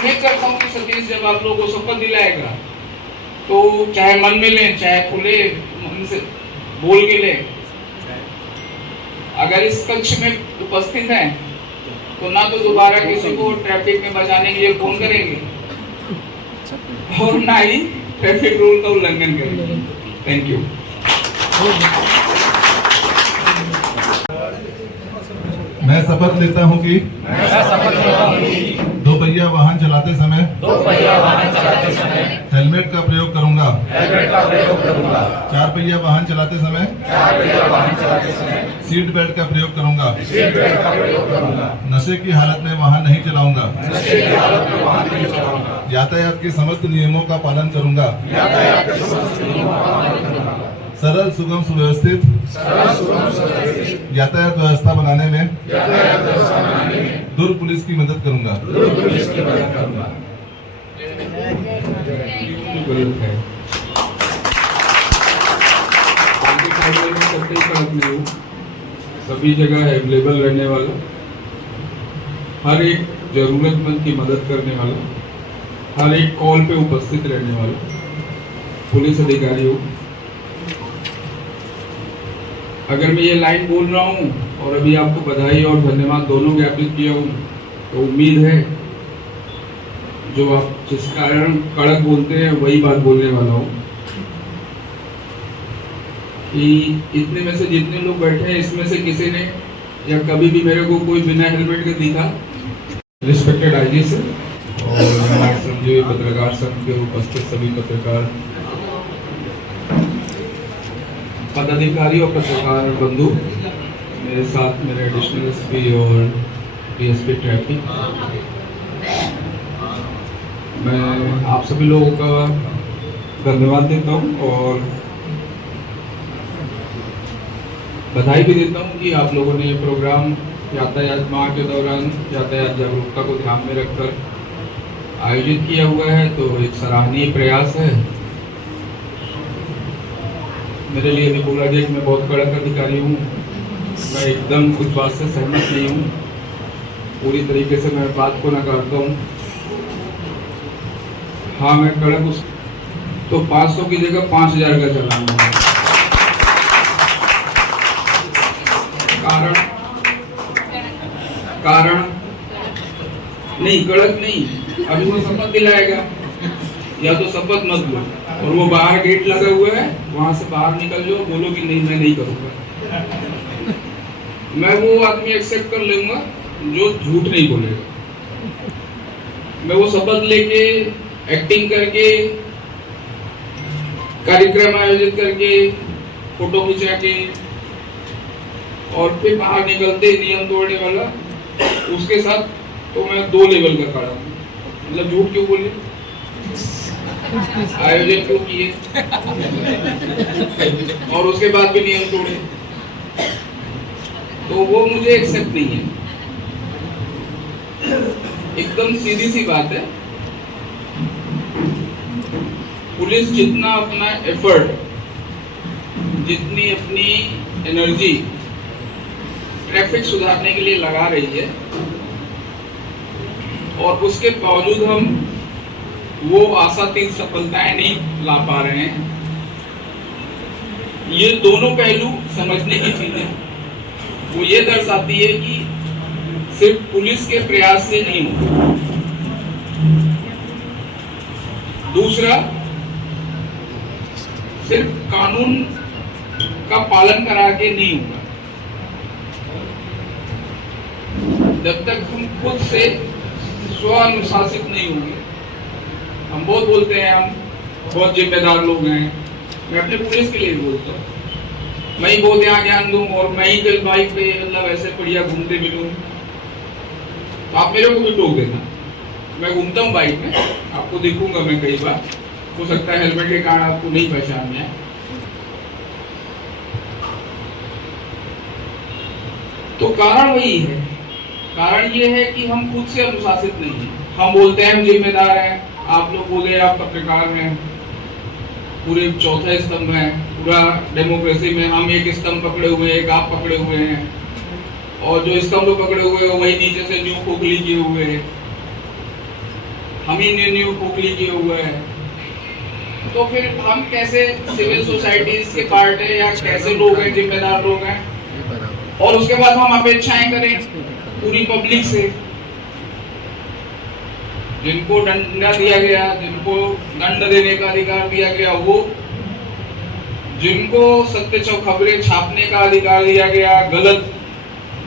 उम्मीद करता हूँ कि सतीश जब आप लोगों को शपथ दिलाएगा तो चाहे मन में लें, चाहे खुले मन से बोल के लें। अगर इस कक्ष में उपस्थित हैं तो ना तो दोबारा किसी को ट्रैफिक में बचाने के लिए फोन करेंगे और ना ही ट्रैफिक रूल का उल्लंघन करेंगे। Thank you. मैं शपथ लेता हूं कि दो पहिया वाहन चलाते समय हेलमेट का प्रयोग करूंगा। चार पहिया वाहन चलाते समय सीट बेल्ट का प्रयोग करूंगा। नशे की हालत में वाहन नहीं चलाऊंगा। यातायात के समस्त नियमों का पालन करूंगा। सरल सुगम सुव्यवस्थित यातायात व्यवस्था बनाने में दुर्ग पुलिस की मदद करूंगा। सभी जगह अवेलेबल रहने वाला, हर एक जरूरतमंद की मदद करने वाला, हर एक कॉल पे उपस्थित रहने वाला पुलिस अधिकारी हो। अगर मैं ये लाइन बोल रहा हूँ और अभी आपको बधाई और धन्यवाद दोनों ज्ञापित किया हूँ तो उम्मीद है जो आप जिस कारण कड़क बोलते हैं वही बात बोलने वाला हूँ कि इतने में से जितने लोग बैठे हैं इसमें से किसी ने या कभी भी मेरे को कोई बिना हेलमेट के दिखा? रिस्पेक्टेड आईजी सर और हमारे संजीव पत्रकार संघ के उपस्थित सभी पत्रकार पदाधिकारी और पत्रकार बंधु, मेरे साथ मेरे एडिशनल एसपी और डीएसपी ट्रैफिक, मैं आप सभी लोगों का धन्यवाद देता हूँ और बधाई भी देता हूँ कि आप लोगों ने ये प्रोग्राम यातायात माह के दौरान यातायात जागरूकता को ध्यान में रखकर आयोजित किया हुआ है, तो एक सराहनीय प्रयास है। मेरे लिए भी बोला जाए कि मैं बहुत कड़क अधिकारी हूँ, मैं एकदम कुछ बात से सहमत नहीं हूँ, पूरी तरीके से मैं बात को नकारता हूँ। हाँ, मैं कड़क उस तो 500 की जगह 5000 का चालान दूंगा। कारण नहीं, कड़क नहीं, अभी वो शपथ दिलाएगा या तो शपथ मत लो और वो बाहर गेट लगा हुआ है वहां से बाहर निकल जाओ, बोलो कि नहीं मैं नहीं करूंगा। मैं वो आदमी एक्सेप्ट कर लूंगा जो झूठ नहीं बोलेगा। मैं वो शपथ लेके एक्टिंग करके कार्यक्रम आयोजित करके फोटो खिंचा के और फिर बाहर निकलते नियम तोड़ने वाला, उसके साथ तो मैं 2 लेवल का खड़ा हूँ। मतलब झूठ क्यों बोले, आयोजन क्यों किए और उसके बाद भी नियम तोड़े, तो वो मुझे एक्सेप्ट नहीं है। एकदम सीधी सी बात है, पुलिस जितना अपना एफर्ट, जितनी अपनी एनर्जी ट्रैफिक सुधारने के लिए लगा रही है और उसके बावजूद हम वो आशातीत सफलताएं नहीं ला पा रहे हैं। ये दोनों पहलू समझने की चीजें वो ये दर्शाती है कि सिर्फ पुलिस के प्रयास से नहीं होगा। दूसरा, सिर्फ कानून का पालन करा के नहीं होगा। जब तक हम खुद से स्व अनुशासित नहीं होंगे। हम बहुत बोलते हैं हम बहुत जिम्मेदार लोग हैं, मैं अपने पुलिस के लिए बोलता हूँ, मैं ही बहुत यहाँ ज्ञान दूँ और मैं ही कल बाइक पे मतलब ऐसे बढ़िया घूमते मिलूँ तो आप मेरे को भी टोक देना। मैं घूमता हूँ बाइक में, आपको देखूंगा मैं कई बार, हो सकता है हेलमेट के कारण आपको नहीं पहचान में आए। तो कारण वही है, कारण ये है कि हम खुद से अनुशासित नहीं हैं। हम बोलते हैं हम जिम्मेदार हैं, आप लोग बोले आप पत्रकार हैं, पूरे चौथा स्तंभ है, पूरा डेमोक्रेसी में हम एक स्तंभ पकड़े हुए हैं, एक आप पकड़े हुए हैं और जो स्तंभ पकड़े हुए हैं वही नीचे से न्यू खोखली किए हुए हैं। हम ही निर्णय खोखली किए हुए हैं, तो फिर हम कैसे सिविल सोसाइटीज के पार्ट है या कैसे लोग हैं, जिम्मेदार लोग हैं, और उसके बाद हम अपेक्षाएं करें पूरी पब्लिक से। जिनको दंड दिया गया, जिनको दंड देने का अधिकार दिया गया वो, जिनको सत्य खबरें छापने का अधिकार दिया गया, गलत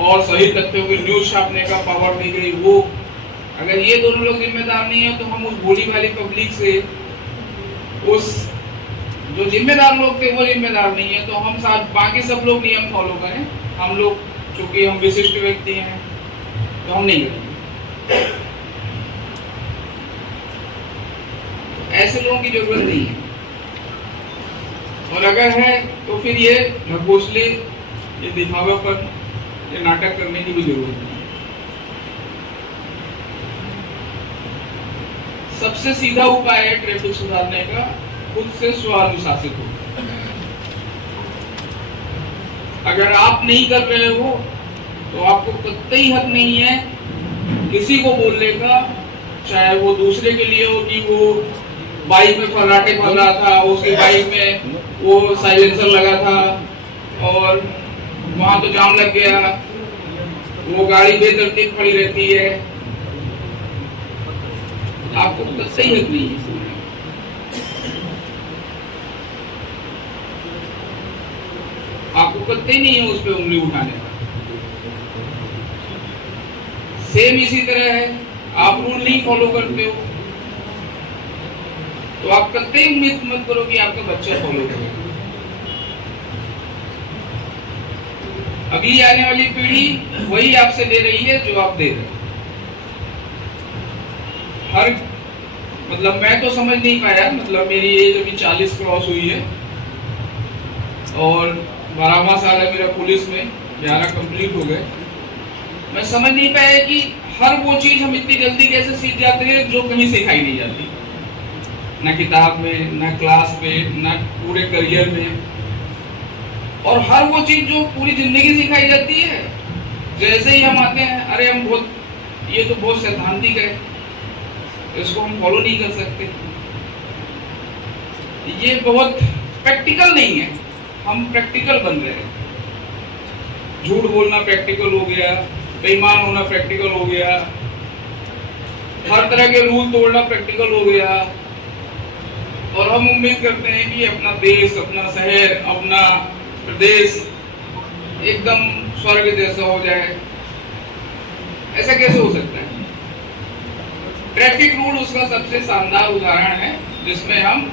और सही तथ्यों की न्यूज छापने का पावर दी गई वो, अगर ये दोनों लोग जिम्मेदार नहीं है तो हम उस भोली भाली पब्लिक से, उस जो जिम्मेदार लोग थे वो जिम्मेदार नहीं है, तो हम साथ बाकी सब लोग नियम फॉलो करें। हम लोग चूंकि हम विशिष्ट व्यक्ति हैं तो हम नहीं करेंगे। ऐसे लोगों की जरूरत नहीं है, और अगर है तो फिर ये ढकोसले, ये दिखावापन, ये नाटक करने की भी जरूरत नहीं। सबसे सीधा उपाय है ट्रैफिक सुधारने का, खुद से स्वानुशासित हो। अगर आप नहीं कर रहे हो तो आपको कतई हक नहीं है किसी को बोलने का, चाहे वो दूसरे के लिए हो कि वो बाइक में फर्राटे फल रहा था, उसकी बाइक में वो साइलेंसर लगा था और वहां तो जाम लग गया, वो गाड़ी बेतरतीब खड़ी रहती है, आपको कतई हक नहीं है। आपको कतई नहीं है उस पर उंगली उठाने का। सेम इसी तरह है, आप रूल नहीं फॉलो करते हो तो आप कतई उम्मीद मत करो कि आपका बच्चा फॉलो करेगा। अगली आने वाली पीढ़ी वही आपसे ले रही है जो आप दे रहे हो। हर मतलब मैं तो समझ नहीं पाया, मतलब मेरी एज अभी 40 क्रॉस हुई है और 12वां साल है मेरा पुलिस में, 11 कंप्लीट हो गए। मैं समझ नहीं पाया कि हर वो चीज हम इतनी जल्दी कैसे सीख जाते हैं जो कहीं सिखाई नहीं जाती, ना किताब में, ना क्लास में, ना पूरे करियर में, और हर वो चीज जो पूरी जिंदगी सिखाई जाती है, जैसे ही हम आते हैं अरे हम बहुत, ये तो बहुत सैद्धांतिक है, इसको हम फॉलो नहीं कर सकते, ये बहुत प्रैक्टिकल नहीं है, हम प्रैक्टिकल बन रहे हैं। झूठ बोलना प्रैक्टिकल हो गया, बेईमान होना प्रैक्टिकल हो गया, हर तरह के रूल तोड़ना प्रैक्टिकल हो गया, और हम उम्मीद करते हैं कि अपना देश, अपना शहर, अपना प्रदेश एकदम स्वर्ग जैसा हो जाए। ऐसा कैसे हो सकता है? ट्रैफिक रूल उसका सबसे शानदार उदाहरण है, जिसमें हम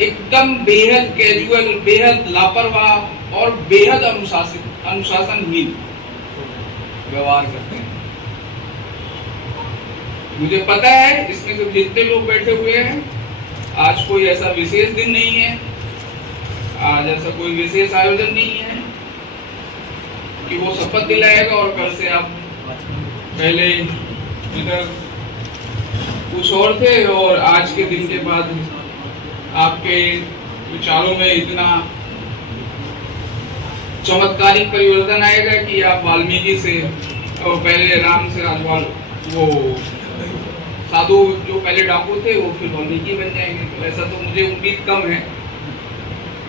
एकदम बेहद कैजुअल, बेहद लापरवाह और बेहद अनुशासनहीन व्यवहार करते हैं। मुझे पता है इसमें से जितने लोग बैठे हुए हैं, आज कोई ऐसा विशेष दिन नहीं है, आज ऐसा कोई विशेष आयोजन नहीं है कि वो शपथ दिलाएगा और कल से आप, पहले इधर कुछ और थे और आज के दिन के बाद आपके विचारों में इतना चमत्कारिक परिवर्तन आएगा कि आप वाल्मीकि से, और पहले राम से आज वो साधु जो पहले डाकू थे वो फिर वाल्मीकि बन जाएंगे। तो ऐसा तो मुझे उम्मीद कम है,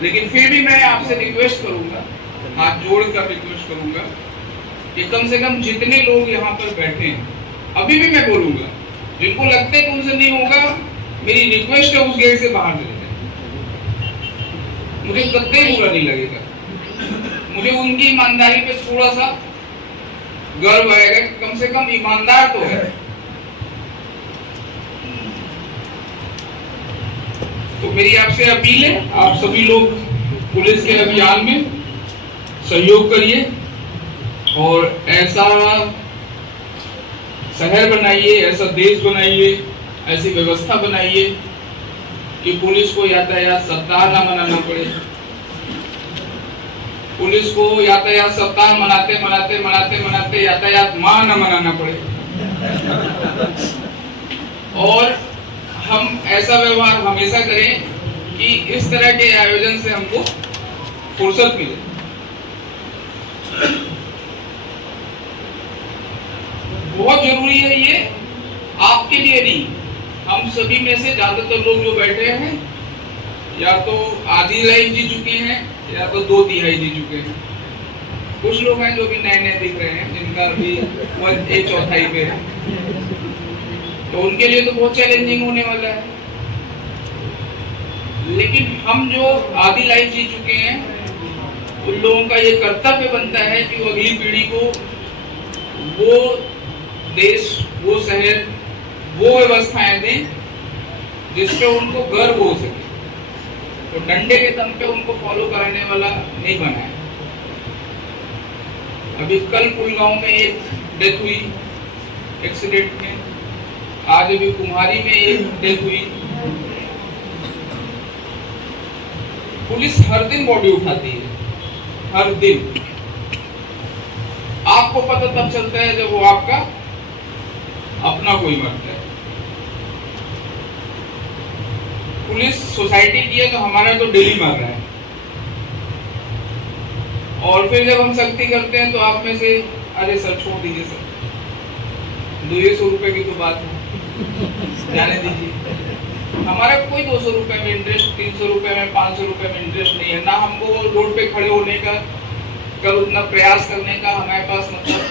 लेकिन फिर भी मैं आपसे रिक्वेस्ट करूंगा, हाथ जोड़कर रिक्वेस्ट करूंगा कि कम से कम जितने लोग यहाँ पर बैठे हैं, अभी भी मैं बोलूंगा, जिनको लगता है कि उनसे नहीं होगा, मेरी रिक्वेस्ट है उस गेट से बाहर चले जाए। मुझे कतई बुरा नहीं लगेगा, मुझे उनकी ईमानदारी पे थोड़ा सा गर्व आएगा, कम से कम ईमानदार तो है। तो मेरी आपसे अपील है, आप सभी लोग पुलिस के अभियान में सहयोग करिए और ऐसा शहर बनाइए, ऐसा देश बनाइए, ऐसी व्यवस्था बनाइए कि पुलिस को यातायात सप्ताह ना मनाना पड़े। पुलिस को यातायात सप्ताह मनाते मनाते मनाते मनाते यातायात माह न मनाना पड़े, और हम ऐसा व्यवहार हमेशा करें कि इस तरह के आयोजन से हमको फुर्सत मिले। बहुत जरूरी है ये, आपके लिए नहीं, हम सभी में से ज्यादातर लोग जो बैठे हैं या तो आधी लाइफ जी चुके हैं या तो 2/3 जी चुके हैं। कुछ लोग हैं जो भी नए नए दिख रहे हैं, जिनका अभी 1/4 पे है, तो उनके लिए तो बहुत चैलेंजिंग होने वाला है। लेकिन हम जो आधी लाइफ जी चुके हैं, उन लोगों का ये कर्तव्य बनता है कि वो अगली पीढ़ी को वो देश, वो शहर, वो व्यवस्थाएं दें जिसपे उनको गर्व हो सके। तो डंडे के दम पे उनको फॉलो कराने वाला नहीं बना है। अभी कल कुलगांव में एक डेथ हुई एक्सीडेंट में, आज अभी कुम्हारी में एक डेथ हुई। पुलिस हर दिन बॉडी उठाती है, हर दिन। आपको पता तब चलता है जब वो आपका अपना कोई मरता है। पुलिस सोसाइटी की है तो हमारा तो डेली मर रहा है। और फिर जब हम सख्ती करते हैं तो आप में से अरे सर छोड़ दीजिए सर, 200 रुपए की तो बात है, जाने दीजिए। हमारा कोई 200 रुपए में इंटरेस्ट, 300 रुपए में, 500 रुपए में इंटरेस्ट नहीं है। ना हमको रोड पे खड़े होने का, कल उतना प्रयास करने का हमारे पास मतलब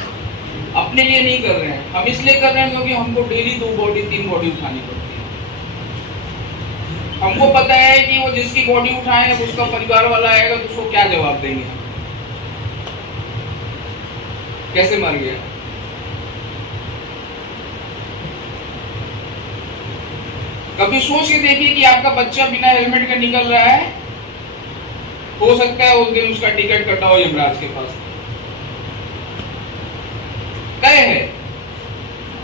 अपने लिए नहीं कर रहे हैं। हम इसलिए कर रहे हैं क्योंकि हमको डेली 2 बॉडी 3 बॉडी उठानी पड़ती है। हमको पता है कि वो जिसकी बॉडी उठाए उसका परिवार वाला आएगा तो उसको क्या जवाब देंगे, कैसे मर गया। कभी सोच के देखिए कि आपका बच्चा बिना हेलमेट के निकल रहा है, हो सकता है उस दिन उसका टिकट कटा हो यमराज के पास। तय है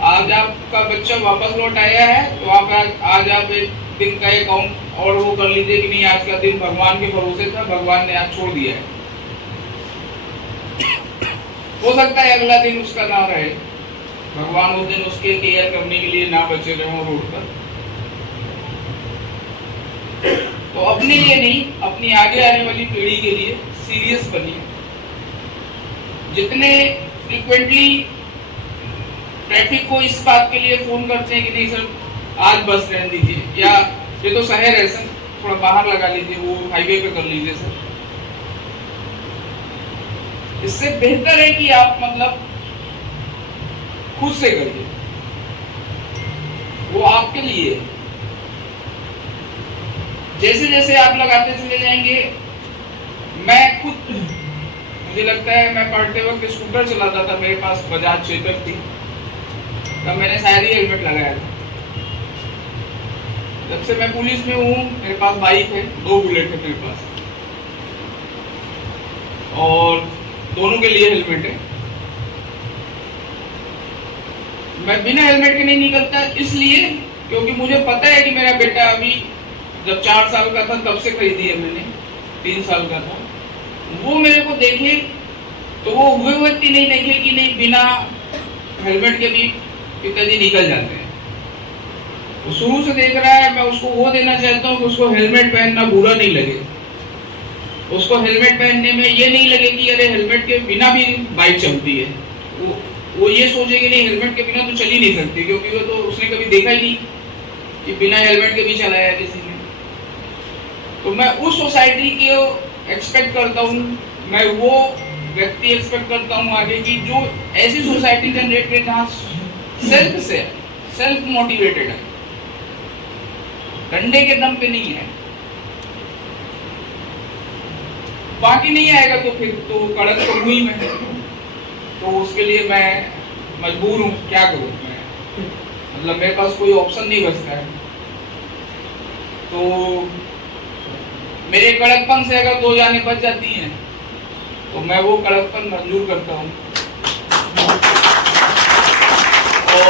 आज आपका बच्चा वापस लौट आया है तो आप आज आप एक दिन का अकाउंट और वो कर लीजिए कि नहीं, आज का दिन भगवान के भरोसे था, भगवान ने आज छोड़ दिया है। हो सकता है अगला दिन उसका ना रहे, भगवान उस दिन उसके केयर करने के लिए ना बचे रहे रोड पर। तो अपने लिए नहीं, अपनी आगे आने वाली पीढ़ी के लिए सीरियस बनिए। जितने फ्रीक्वेंटली ट्रैफिक को इस बात के लिए फोन करते हैं कि नहीं सर आज बस रहने दीजिए, या ये तो शहर है सर थोड़ा बाहर लगा लीजिए, वो हाईवे पे कर लीजिए सर, इससे बेहतर है कि आप मतलब खुद से करिए, वो आपके लिए। जैसे जैसे आप लगाते चले जाएंगे, मैं खुद, मुझे लगता है मैं पढ़ते वक्त स्कूटर चलाता था, मेरे पास बजाज चेतक थी, तब मैंने शायद ही हेलमेट लगाया था। जब से मैं पुलिस में हूँ मेरे पास बाइक है, 2 बुलेट है मेरे पास, और दोनों के लिए हेलमेट है। मैं बिना हेलमेट के नहीं निकलता, इसलिए क्योंकि मुझे पता है कि मेरा बेटा अभी जब 4 साल का था तब से खरीदी है मैंने, 3 साल का था, वो मेरे को देखे तो वो हुए व्यक्ति नहीं देखे कि नहीं बिना हेलमेट के भी पिताजी निकल जाते हैं। वो शुरू से देख रहा है, मैं उसको वो देना चाहता हूँ कि उसको हेलमेट पहनना बुरा नहीं लगे, उसको हेलमेट पहनने में ये नहीं लगे कि अरे हेलमेट के बिना भी बाइक चलती है, वो ये सोचे कि नहीं हेलमेट के बिना तो चल ही नहीं सकती, क्योंकि वो तो उसने कभी देखा ही नहीं कि बिना हेलमेट के भी चलाया किसी ने। तो मैं उस सोसाइटी को एक्सपेक्ट करता हूँ, मैं वो व्यक्ति एक्सपेक्ट करता हूँ आगे की जो ऐसी सोसाइटी जनरेट करे जहाँ सेल्फ मोटिवेटेड है, डंडे के दम पे नहीं है। बाकी नहीं आएगा तो फिर तो कड़क तो हुई मैं, तो उसके लिए मैं मजबूर हूँ, क्या करूँ मैं, मतलब मेरे पास कोई ऑप्शन नहीं बचता है। तो मेरे कड़कपन से अगर 2 जानें बच जाती हैं तो मैं वो कड़कपन मंजूर करता हूँ। और